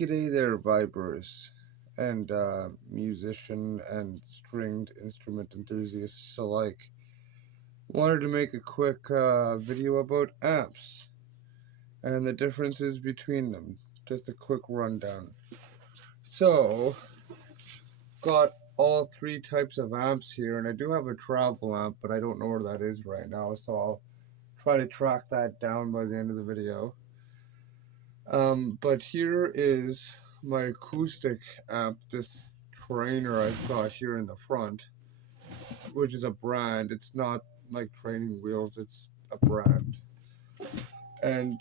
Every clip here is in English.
G'day there, vibers, and musician and stringed instrument enthusiasts alike. Wanted to make a quick video about amps and the differences between them. Just a quick rundown. So, got all three types of amps here, and I do have a travel amp, but I don't know where that is right now, so I'll try to track that down by the end of the video. But here is my acoustic amp, this trainer I've got here in the front, which is a brand. It's not like training wheels, it's a brand. And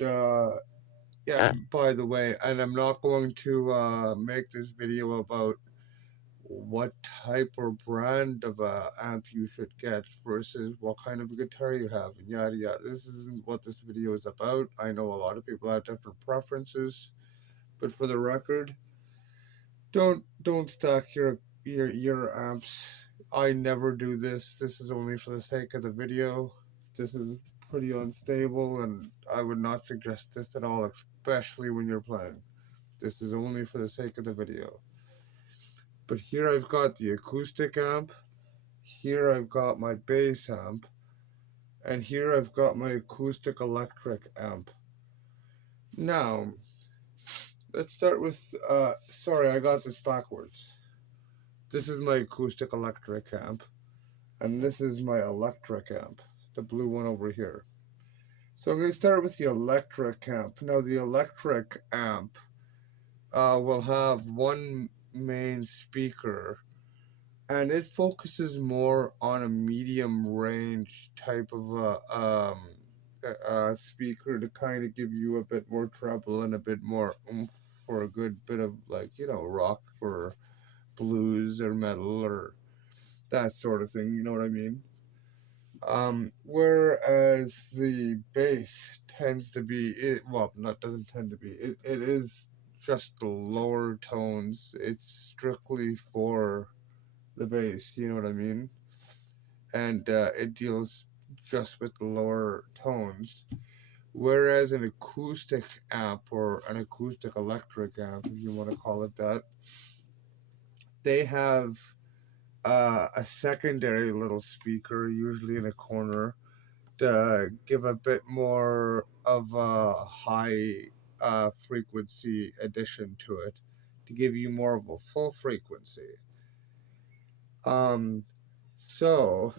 yeah, by the way, and I'm not going to make this video about what type or brand of amp you should get versus what kind of guitar you have and yada yada. This isn't what this video is about. I know a lot of people have different preferences. But for the record, don't stack your amps. I never do this. This is only for the sake of the video. This is pretty unstable, and I would not suggest this at all, especially when you're playing. This is only for the sake of the video. But here I've got the acoustic amp. Here I've got my bass amp. And here I've got my acoustic electric amp. Now, let's start with, sorry, I got this backwards. This is my acoustic electric amp, and this is my electric amp, the blue one over here. So I'm going to start with the electric amp. Now the electric amp will have one main speaker, and it focuses more on a medium range type of speaker to kind of give you a bit more treble and a bit more oomph for a good bit of, like, you know, rock or blues or metal or that sort of thing, you know what I mean? Whereas the bass tends to be, doesn't tend to be, it is just the lower tones. It's strictly for the bass, you know what I mean? And it deals just with the lower tones. Whereas an acoustic amp, or an acoustic electric amp, if you want to call it that, they have a secondary little speaker, usually in a corner, to give a bit more of a high frequency addition to it, to give you more of a full frequency. So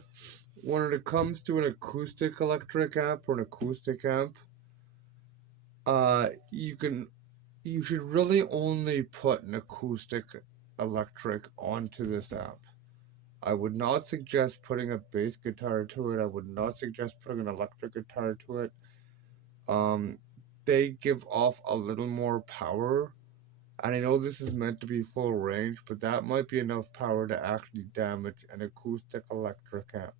when it comes to an acoustic electric amp or an acoustic amp, you should really only put an acoustic electric onto this amp. I would not suggest putting a bass guitar to it. I would not suggest putting an electric guitar to it. They give off a little more power, and I know this is meant to be full range, but that might be enough power to actually damage an acoustic electric amp.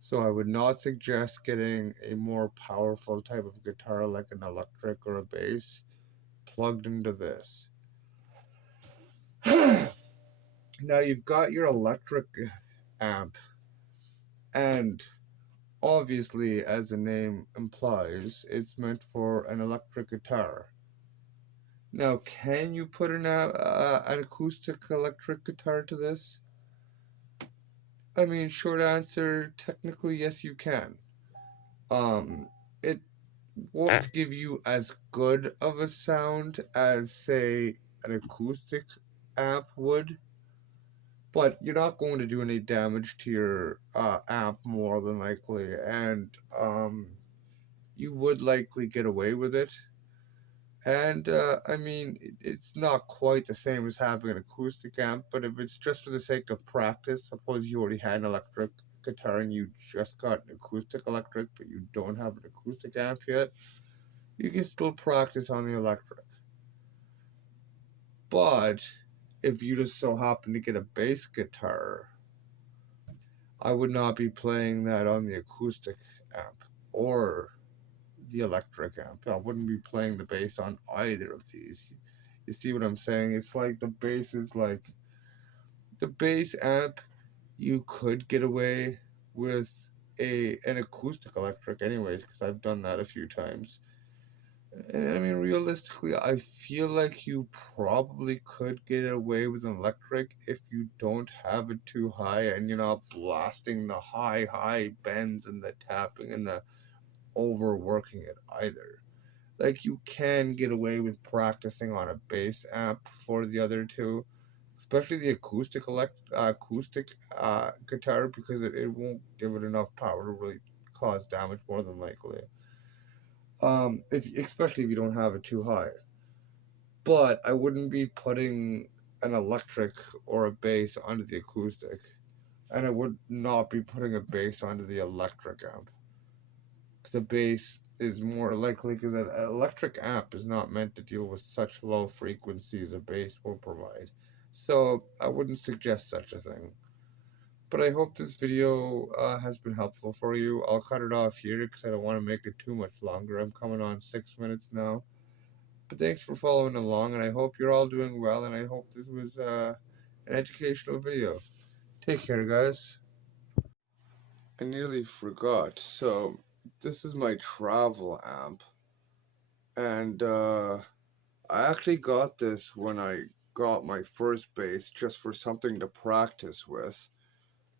So I would not suggest getting a more powerful type of guitar like an electric or a bass plugged into this. Now you've got your electric amp, and obviously, as the name implies, it's meant for an electric guitar. Now, can you put an acoustic electric guitar to this? I mean, short answer, technically, yes, you can. It won't give you as good of a sound as, say, an acoustic amp would, but you're not going to do any damage to your amp more than likely, and you would likely get away with it. And I mean, it's not quite the same as having an acoustic amp, but if it's just for the sake of practice, suppose you already had an electric guitar and you just got an acoustic electric, but you don't have an acoustic amp yet, you can still practice on the electric. But if you just so happen to get a bass guitar, I would not be playing that on the acoustic amp or the electric amp. I wouldn't be playing the bass on either of these. You see what I'm saying? It's like the bass is like, the bass amp, you could get away with an acoustic electric anyways, because I've done that a few times. And I mean, realistically, I feel like you probably could get away with an electric if you don't have it too high and you're not blasting the high bends and the tapping and the overworking it either. Like, you can get away with practicing on a bass amp for the other two, especially the acoustic guitar, because it won't give it enough power to really cause damage more than likely. If especially if you don't have it too high. But I wouldn't be putting an electric or a bass onto the acoustic, and I would not be putting a bass onto the electric amp. The bass is more likely because an electric amp is not meant to deal with such low frequencies a bass will provide. So I wouldn't suggest such a thing. But I hope this video has been helpful for you. I'll cut it off here because I don't want to make it too much longer. I'm coming on 6 minutes now. But thanks for following along, and I hope you're all doing well, and I hope this was an educational video. Take care, guys. I nearly forgot. So, this is my travel amp, and I actually got this when I got my first bass just for something to practice with.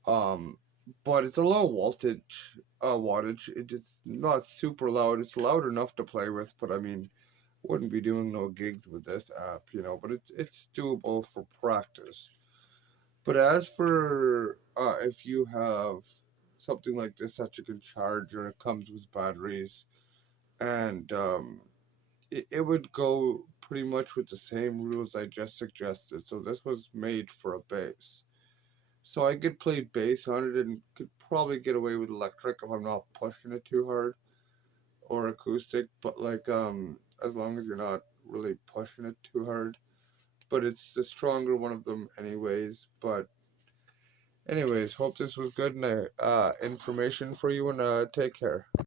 Um, but it's a low voltage wattage. It's not super loud. It's loud enough to play with, but I mean, wouldn't be doing no gigs with this app, but it's doable for practice. But as for if you have something like this that you can charge or it comes with batteries, and it would go pretty much with the same rules I just suggested. So this was made for a bass. So I could play bass on it and could probably get away with electric if I'm not pushing it too hard, or acoustic, but like as long as you're not really pushing it too hard. But it's the stronger one of them anyways. But anyways, hope this was good and information for you, and take care.